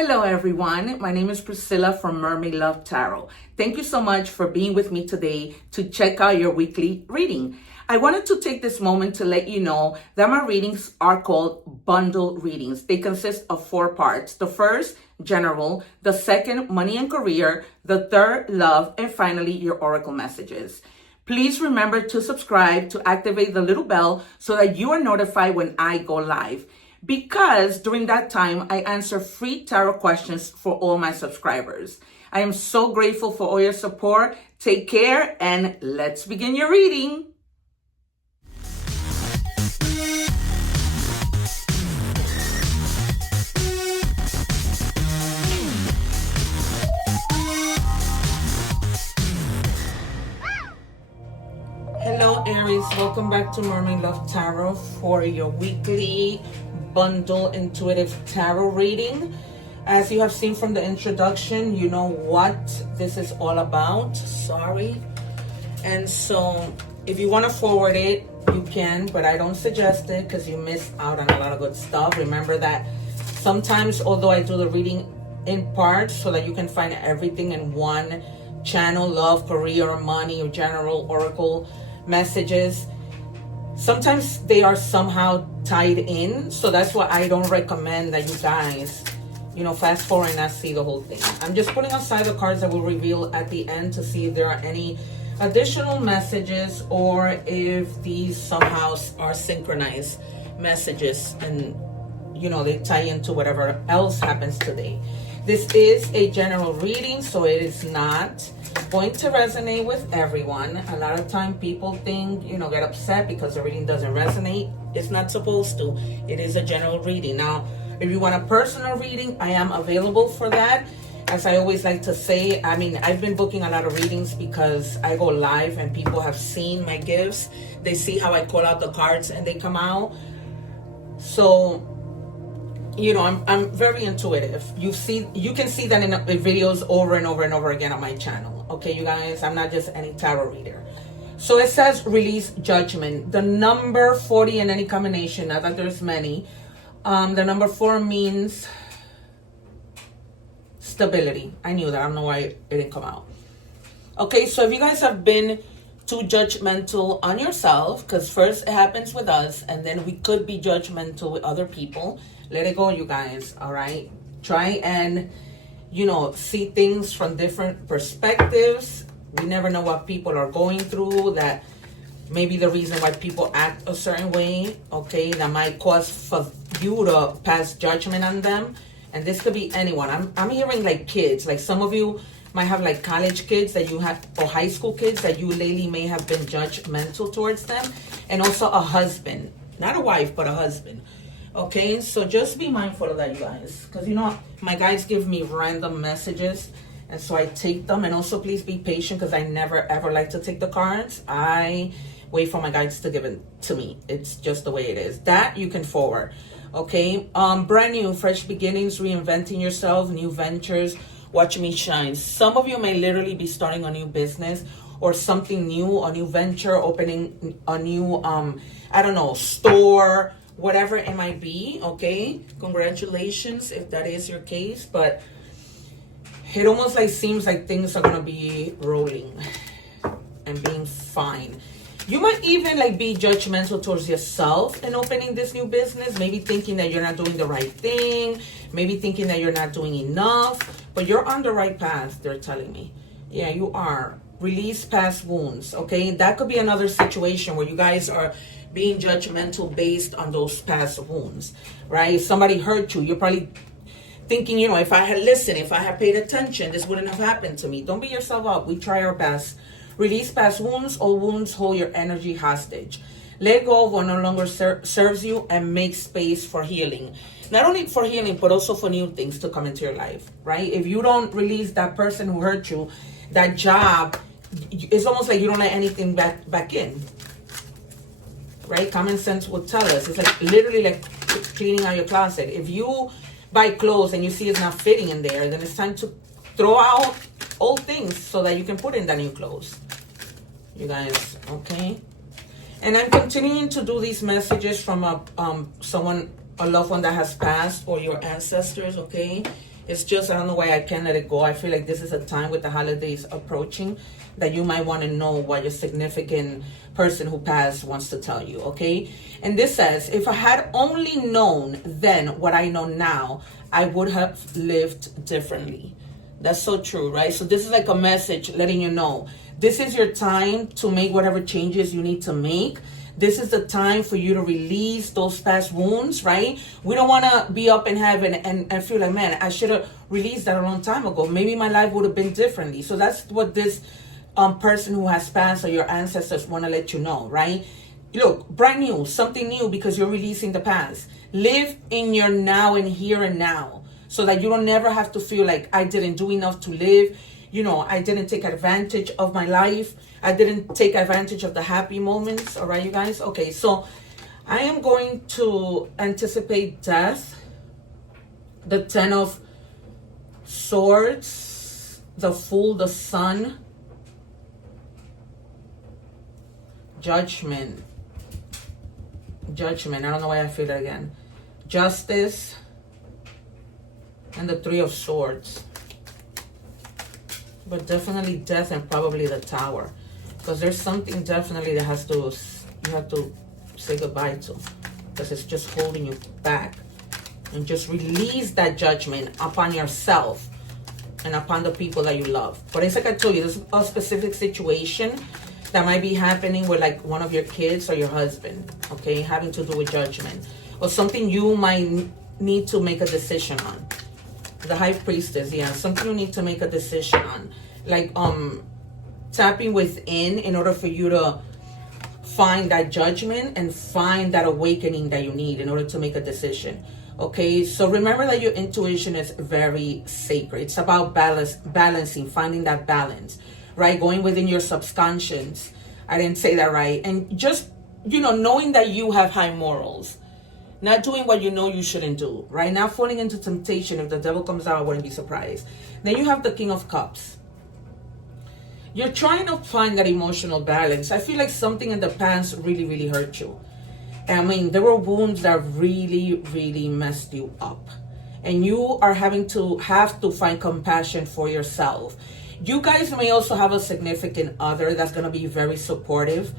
Hello everyone, my name is Priscilla from Mermaid Love Tarot. Thank you so much for being with me today to check out your weekly reading. I wanted to take this moment to let you know that my readings are called bundle readings. They consist of 4 parts. The first, general. The second, money and career. The third, love. And finally, your oracle messages. Please remember to subscribe, to activate the little bell so that you are notified when I go live. Because during that time, I answer free tarot questions for all my subscribers. I am so grateful for all your support. Take care and let's begin your reading. Hello Aries, welcome back to Mermaid Love Tarot for your weekly bundle intuitive tarot reading. As you have seen from the introduction, you know what this is all about. Sorry. And so if you want to forward it, you can, but I don't suggest it because you miss out on a lot of good stuff. Remember that sometimes, although I do the reading in parts so that you can find everything in one channel, love, career, money, or general oracle messages, sometimes they are somehow tied in. So that's why I don't recommend that you guys, fast forward and not see the whole thing. I'm just putting aside the cards that will reveal at the end to see if there are any additional messages or if these somehow are synchronized messages and, they tie into whatever else happens today. This is a general reading, so it is not going to resonate with everyone. A lot of time people think, get upset because the reading doesn't resonate. It's not supposed to. It is a general reading. Now, if you want a personal reading, I am available for that. As I always like to say, I've been booking a lot of readings because I go live and people have seen my gifts. They see how I call out the cards and they come out. So, I'm very intuitive. You can see that in videos over and over and over again on my channel. Okay, you guys, I'm not just any tarot reader. So it says release judgment. The number 40 in any combination, not that there's many. The number 4 means stability. I knew that. I don't know why it didn't come out. Okay, so if you guys have been too judgmental on yourself, because first it happens with us and then we could be judgmental with other people, let it go, you guys. All right, try and see things from different perspectives. We never know what people are going through, that maybe the reason why people act a certain way, okay, that might cause for you to pass judgment on them. And this could be anyone. I'm hearing like kids, like some of you might have like college kids that you have, or high school kids that you lately may have been judgmental towards them. And also a husband, not a wife, but a husband. Okay, so just be mindful of that, you guys, because my guides give me random messages, and so I take them. And also please be patient, because I never ever like to take the cards. I wait for my guides to give it to me. It's just the way it is. That you can forward. Okay, brand new, fresh beginnings, reinventing yourself, new ventures, watch me shine. Some of you may literally be starting a new business or something new, a new venture, opening a new store, whatever it might be. Okay, congratulations if that is your case. But it almost like seems like things are gonna be rolling and being fine. You might even like be judgmental towards yourself in opening this new business, maybe thinking that you're not doing the right thing, maybe thinking that you're not doing enough, but you're on the right path, they're telling me. Yeah, you are. Release past wounds. Okay, that could be another situation where you guys are being judgmental based on those past wounds, right? If somebody hurt you, you're probably thinking, if I had listened, if I had paid attention, this wouldn't have happened to me. Don't beat yourself up. We try our best. Release past wounds. All wounds hold your energy hostage. Let go of what no longer serves you and make space for healing. Not only for healing, but also for new things to come into your life, right? If you don't release that person who hurt you, that job, it's almost like you don't let anything back in. Right? Common sense would tell us. It's like literally like cleaning out your closet. If you buy clothes and you see it's not fitting in there, then it's time to throw out old things so that you can put in the new clothes. You guys, okay? And I'm continuing to do these messages from a loved one that has passed, or your ancestors, okay? It's just, I don't know why I can't let it go. I feel like this is a time with the holidays approaching that you might want to know what your significant person who passed wants to tell you, okay? And this says, if I had only known then what I know now, I would have lived differently. That's so true, right? So this is like a message letting you know, this is your time to make whatever changes you need to make. This is the time for you to release those past wounds, right? We don't want to be up in heaven and feel like, man, I should have released that a long time ago. Maybe my life would have been differently. So that's what this person who has passed or your ancestors want to let you know, right? Look, brand new, something new, because you're releasing the past. Live in your now and here and now, so that you don't never have to feel like I didn't do enough to live. You know, I didn't take advantage of my life. I didn't take advantage of the happy moments. All right, you guys? Okay, so I am going to anticipate death, the 10 of Swords, the Fool, the Sun, Judgment. I don't know why I feel that again. Justice, and the 3 of Swords. But definitely death and probably the Tower, because there's something definitely that you have to say goodbye to, because it's just holding you back. And just release that judgment upon yourself and upon the people that you love. But it's like I told you, there's a specific situation that might be happening with like one of your kids or your husband, okay, having to do with judgment, or something you might need to make a decision on. The High Priestess, yeah, something you need to make a decision on, like tapping within in order for you to find that judgment and find that awakening that you need in order to make a decision. Okay, so remember that your intuition is very sacred. It's about balancing, finding that balance, right? Going within your subconscious. I didn't say that right. And just, you know, knowing that you have high morals. Not doing what you know you shouldn't do, right? Not falling into temptation. If the devil comes out, I wouldn't be surprised. Then you have the King of Cups. You're trying to find that emotional balance. I feel like something in the past really, really hurt you. I mean, there were wounds that really, really messed you up. And you are having to find compassion for yourself. You guys may also have a significant other that's going to be very supportive.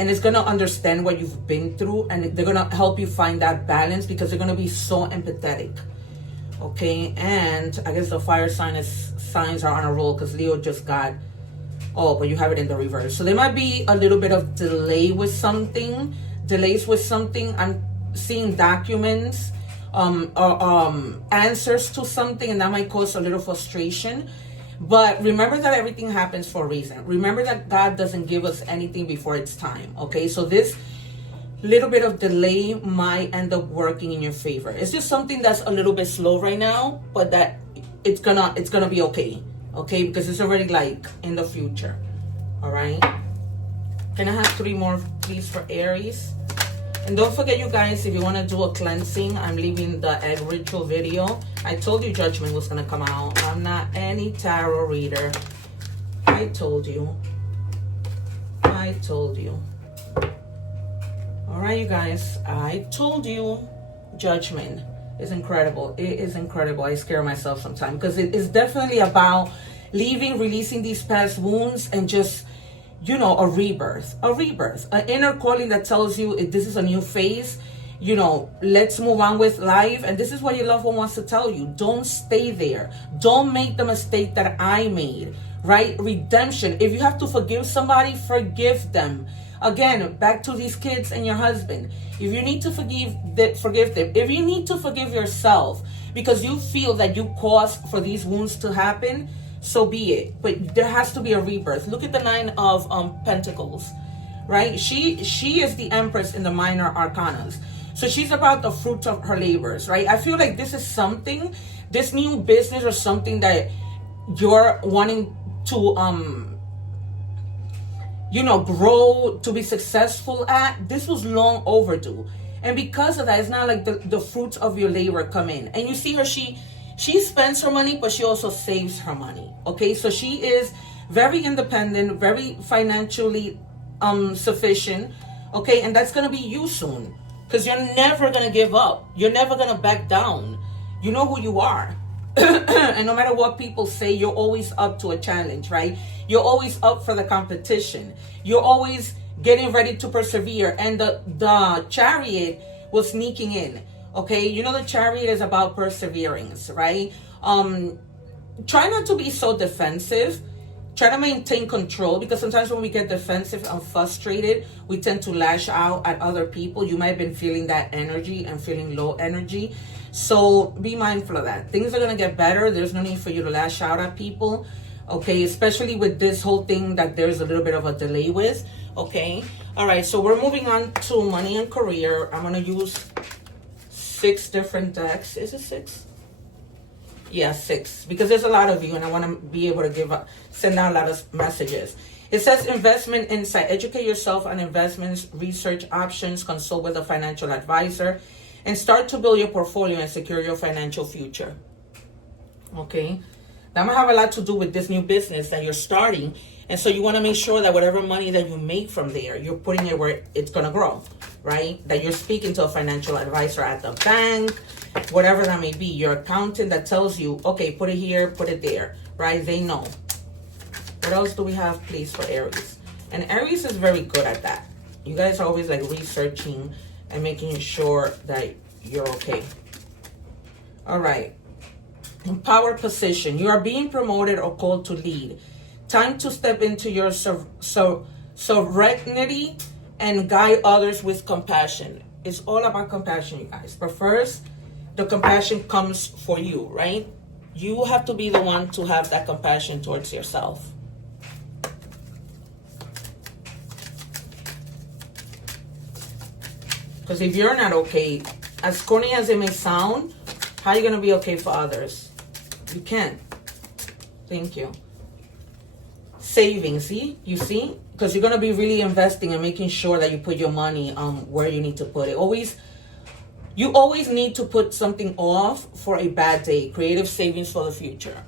And it's going to understand what you've been through, and they're going to help you find that balance, because they're going to be so empathetic. Okay, and I guess the fire signs are on a roll, because Leo just got, oh, but you have it in the reverse. So there might be a little bit of delays with something. I'm seeing documents, answers to something, and that might cause a little frustration. But remember that everything happens for a reason. Remember that God doesn't give us anything before it's time. Okay, so this little bit of delay might end up working in your favor. It's just something that's a little bit slow right now, but that it's gonna be okay. Okay, because it's already like in the future. All right. Can I have 3 more, please, for Aries? And don't forget, you guys, if you want to do a cleansing, I'm leaving the egg ritual video. I told you judgment was going to come out. I'm not any tarot reader. I told you. All right, you guys, I told you judgment is incredible. It is incredible. I scare myself sometimes, because it is definitely about releasing these past wounds, and just, you know, a rebirth, an inner calling that tells you this is a new phase. You know, let's move on with life. And this is what your loved one wants to tell you. Don't stay there. Don't make the mistake that I made, right? Redemption. If you have to forgive somebody, forgive them. Again, back to these kids and your husband. If you need to forgive them. If you need to forgive yourself because you feel that you caused for these wounds to happen, so be it. But there has to be a rebirth. Look at the 9 of Pentacles, right? She is the Empress in the minor arcanas. So she's about the fruits of her labors, right? I feel like this is something, this new business or something that you're wanting to, you know, grow, to be successful at. This was long overdue. And because of that, it's not like the fruits of your labor come in. And you see her, she spends her money, but she also saves her money. Okay, so she is very independent, very financially sufficient. Okay, and that's gonna be you soon, because you're never gonna give up. You're never gonna back down. You know who you are. And no matter what people say, you're always up to a challenge, right? You're always up for the competition. You're always getting ready to persevere. And the chariot was sneaking in. Okay, you know the chariot is about perseverance, right? Try not to be so defensive. Try to maintain control, because sometimes when we get defensive and frustrated, we tend to lash out at other people. You might have been feeling that energy and feeling low energy. So be mindful of that. Things are going to get better. There's no need for you to lash out at people. Okay, especially with this whole thing that there's a little bit of a delay with. Okay, all right, so we're moving on to money and career. I'm going to use 6 different decks. Is it 6? Yeah, 6, because there's a lot of you and I want to be able to send out a lot of messages. It says investment insight. Educate yourself on investments, research options, consult with a financial advisor, and start to build your portfolio and secure your financial future. Okay, that might have a lot to do with this new business that you're starting. And so you want to make sure that whatever money that you make from there, you're putting it where it's going to grow, right? That you're speaking to a financial advisor at the bank, whatever that may be, your accountant that tells you, okay, put it here, put it there, right? They know. What else do we have, please, for Aries? And Aries is very good at that. You guys are always like researching and making sure that you're okay. All right. In power position, you are being promoted or called to lead. Time to step into your sovereignty and guide others with compassion. It's all about compassion, you guys. But first, the compassion comes for you, right? You have to be the one to have that compassion towards yourself. Because if you're not okay, as corny as it may sound, how are you going to be okay for others? You can't. Thank you. Saving, see? You see? Because you're going to be really investing and making sure that you put your money where you need to put it. You always need to put something off for a bad day. Creative savings for the future.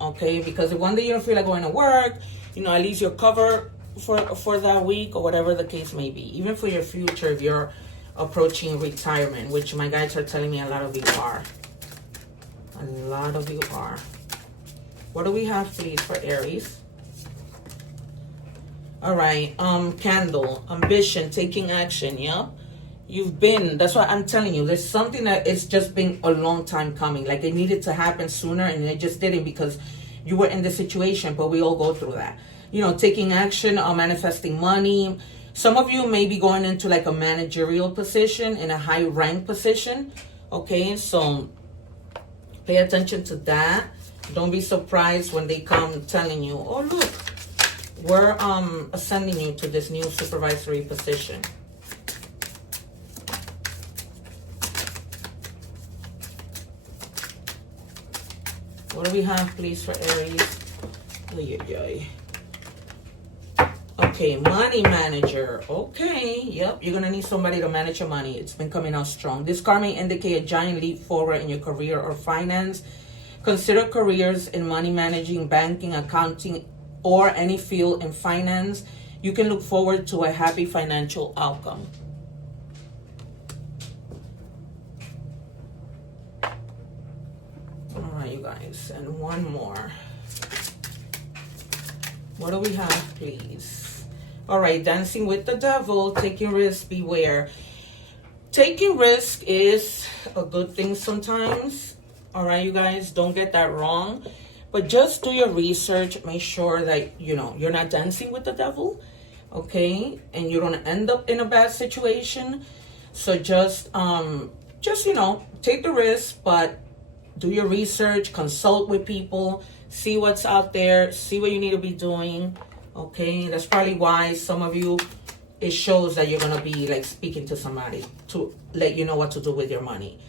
Okay? Because if one day you don't feel like going to work, you know, at least you're covered for that week or whatever the case may be. Even for your future, if you're approaching retirement, which my guides are telling me a lot of you are. A lot of you are. What do we have, please, for Aries? All right. Candle. Ambition. Taking action. Yeah. That's why I'm telling you, there's something that it's just been a long time coming. Like it needed to happen sooner and it just didn't because you were in the situation, but we all go through that. You know, taking action or manifesting money. Some of you may be going into like a managerial position, in a high rank position. Okay, so pay attention to that. Don't be surprised when they come telling you, oh look, we're ascending you to this new supervisory position. What do we have, please, for Aries? Okay, money manager. Okay, yep, you're going to need somebody to manage your money. It's been coming out strong. This card may indicate a giant leap forward in your career or finance. Consider careers in money managing, banking, accounting, or any field in finance. You can look forward to a happy financial outcome. All right, you guys, and one more. What do we have, please? All right, dancing with the devil, taking risks, beware. Taking risk is a good thing sometimes. All right, you guys, don't get that wrong. But just do your research. Make sure that, you know, you're not dancing with the devil, okay? And you don't end up in a bad situation. So just you know, take the risk, but do your research, consult with people, see what's out there, see what you need to be doing, okay? That's probably why some of you, it shows that you're going to be like speaking to somebody to let you know what to do with your money.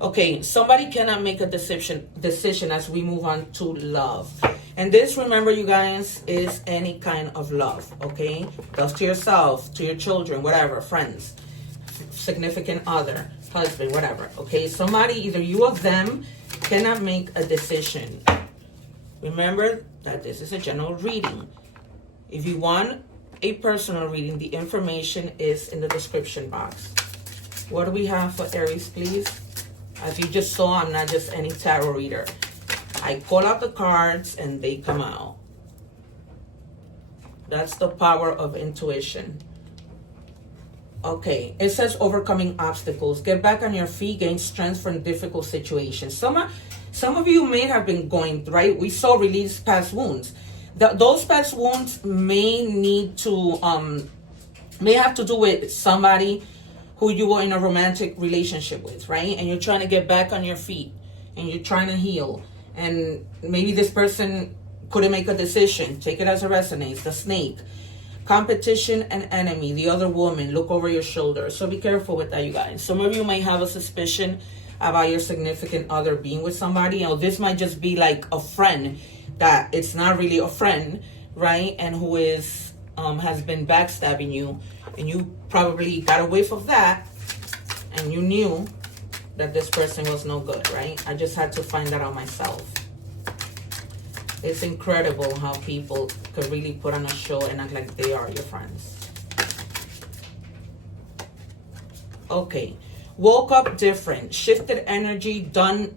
Okay, somebody cannot make a decision as we move on to love. And this, remember, you guys, is any kind of love, okay? Love to yourself, to your children, whatever, friends, significant other, husband, whatever, okay? Somebody, either you or them, cannot make a decision. Remember that this is a general reading. If you want a personal reading, the information is in the description box. What do we have for Aries, please? As you just saw, I'm not just any tarot reader. I pull out the cards and they come out. That's the power of intuition. Okay, it says overcoming obstacles. Get back on your feet, gain strength from difficult situations. Some of you may have been going, right? We saw release past wounds. Those past wounds may need to, may have to do with somebody who you were in a romantic relationship with, right? And you're trying to get back on your feet and you're trying to heal. And maybe this person couldn't make a decision. Take it as it resonates. The snake. Competition and enemy. The other woman. Look over your shoulder. So be careful with that, you guys. Some of you may have a suspicion about your significant other being with somebody. You know, this might just be like a friend that it's not really a friend, right? And who is has been backstabbing you, and you probably got a whiff of that, and you knew that this person was no good, right? I just had to find that out myself. It's incredible how people could really put on a show and act like they are your friends. Okay. Woke up different. Shifted energy. Done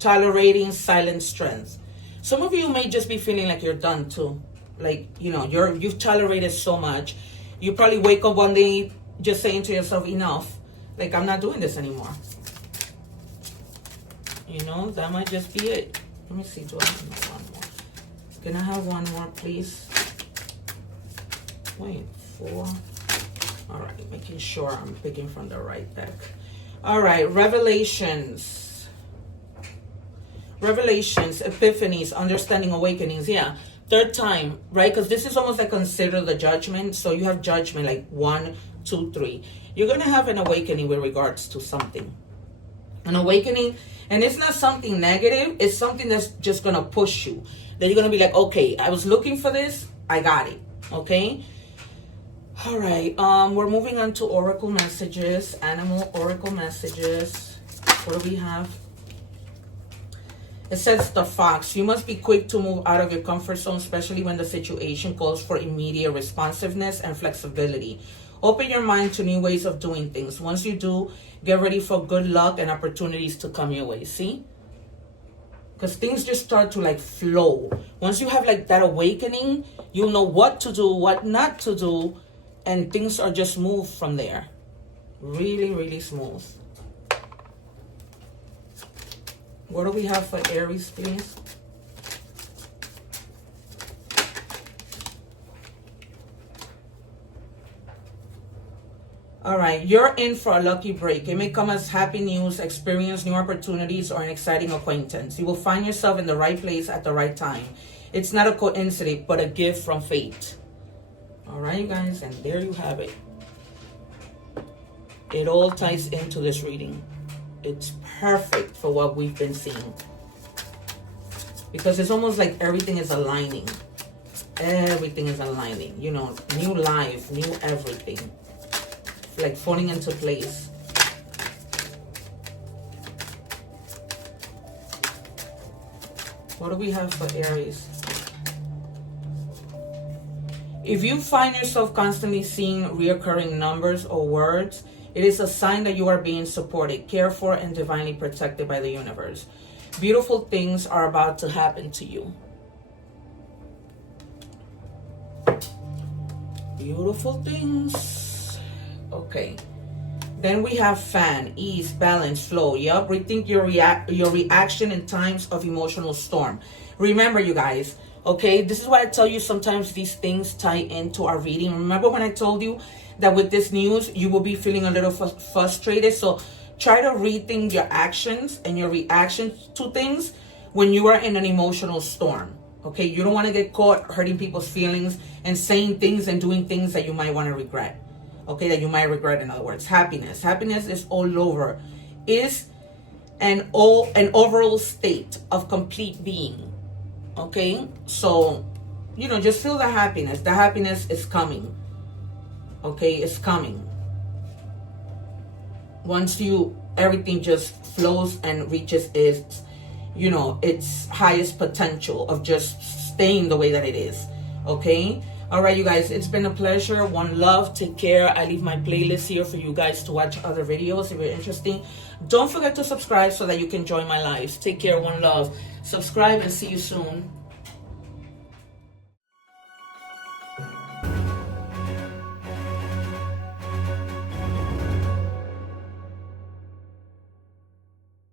tolerating silent strength. Some of you may just be feeling like you're done too. Like, you know, you've tolerated so much. You probably wake up one day just saying to yourself, enough. Like, I'm not doing this anymore. You know, that might just be it. Let me see, do I have one more? Can I have one more, please? Wait, 4. All right, making sure I'm picking from the right deck. All right, revelations. Revelations, epiphanies, understanding, awakenings. Yeah, third time, right? Because this is almost like consider the judgment. So you have judgment like 1, 2, 3. You're going to have an awakening with regards to something. An awakening, and it's not something negative. It's something that's just going to push you. That you're going to be like, okay, I was looking for this. I got it. Okay. All right. We're moving on to oracle messages, animal oracle messages. What do we have? It says the fox. You must be quick to move out of your comfort zone, especially when the situation calls for immediate responsiveness and flexibility. Open your mind to new ways of doing things. Once you do, get ready for good luck and opportunities to come your way. See? Because things just start to like flow. Once you have like that awakening, you'll know what to do, what not to do, and things are just moved from there. Really, really smooth. What do we have for Aries, please? All right, you're in for a lucky break. It may come as happy news, experience new opportunities, or an exciting acquaintance. You will find yourself in the right place at the right time. It's not a coincidence, but a gift from fate. All right, you guys, and there you have it. It all ties into this reading. It's perfect for what we've been seeing. Because it's almost like everything is aligning. Everything is aligning. You know, new life, new everything. Like falling into place. What do we have for Aries? If you find yourself constantly seeing reoccurring numbers or words, it is a sign that you are being supported, cared for, and divinely protected by the universe. Beautiful things are about to happen to you. Beautiful things. Okay. Then we have fan, ease, balance, flow. Yup, rethink your reaction in times of emotional storm. Remember, you guys, okay, this is why I tell you sometimes these things tie into our reading. Remember when I told you that with this news, you will be feeling a little frustrated? So try to rethink your actions and your reactions to things when you are in an emotional storm. Okay, you don't want to get caught hurting people's feelings and saying things and doing things that you might want to regret. Okay, that you might regret, in other words. Happiness. Happiness is all over. Is an overall state of complete being. Okay, so, you know, just feel the happiness. The happiness is coming. Okay, it's coming. Once everything just flows and reaches its, you know, its highest potential of just staying the way that it is. Okay, All right, you guys, it's been a pleasure. One love. Take care. I leave my playlist here for you guys to watch other videos if you're interested. Don't forget to subscribe so that you can join my lives. Take care. One love. Subscribe and see you soon.